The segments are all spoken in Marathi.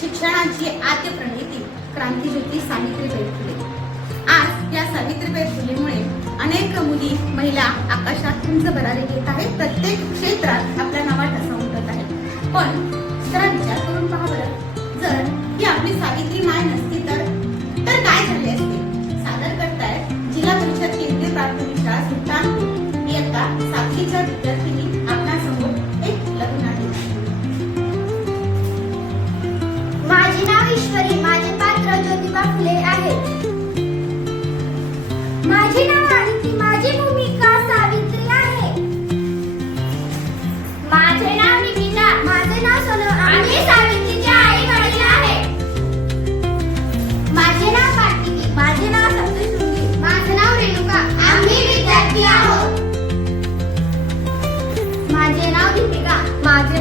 शिक्षणाची आद्य प्रणिती क्रांतीज्योती सावित्रीबाई फुले. आज या सावित्रीबाई फुलेमुळे अनेक मुली महिला आकाशात उंच भरारे घेत आहेत. प्रत्येक क्षेत्रात आपला नवा ठसा उमटत आहे. पण माझे नाव निकिता. माझे नाव सोनू. आम्ही सावित्रीचे आई वडील आहे. माझे नाव कार्तिकी. माझे नाव संतोष माझे नाव रेणुका. आम्ही विद्यार्थी आहोत. माझे नाव दीपिका. माझे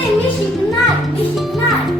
Це вихідна, вихідна.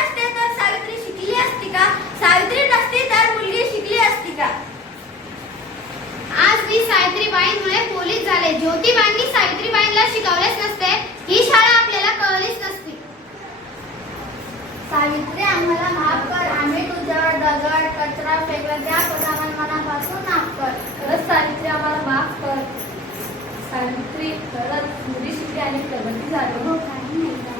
सावित्री आम्हाला माफ कर. आम्ही तुझ्यावर दगड कचरा फेकला त्याबद्दल आम्हाला मनापासून माफ कर. खरंच सावित्री आम्हाला माफ कर. सावित्री खरंच मुली शिकली आणि प्रगती झाली. हो, काही